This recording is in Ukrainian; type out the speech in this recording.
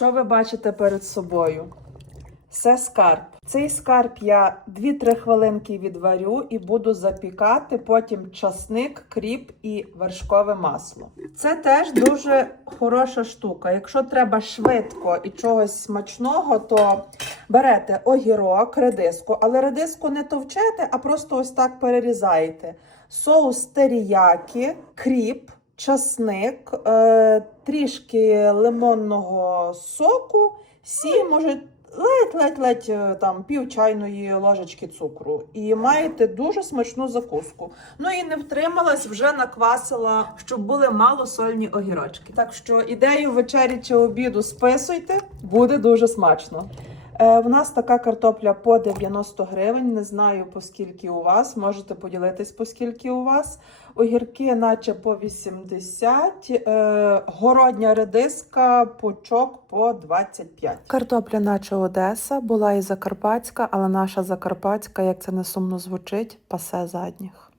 Що ви бачите перед собою? Це скарб. Цей скарб я 2-3 хвилинки відварю і буду запікати, потім часник, кріп і вершкове масло. Це теж дуже хороша штука. Якщо треба швидко і чогось смачного, то берете огірок, редиску, але редиску не товчете, а просто ось так перерізаєте. Соус теріякі, кріп, часник, е, трішки лимонного соку, сіль, може ледь-ледь-ледь е, там пів чайної ложечки цукру. І маєте дуже смачну закуску. Ну і не втрималась, вже наквасила, щоб були малосольні огірочки. Так що ідею вечері чи обіду списуйте, буде дуже смачно. Е, в нас така картопля по 90 гривень. Не знаю по скільки у вас. Можете поділитись по скільки у вас. Огірки, наче по 80, е, городня редиска, пучок по 25. Картопля, наче Одеса, була і Закарпатська, але наша Закарпатська, як це не сумно звучить, пасе задніх.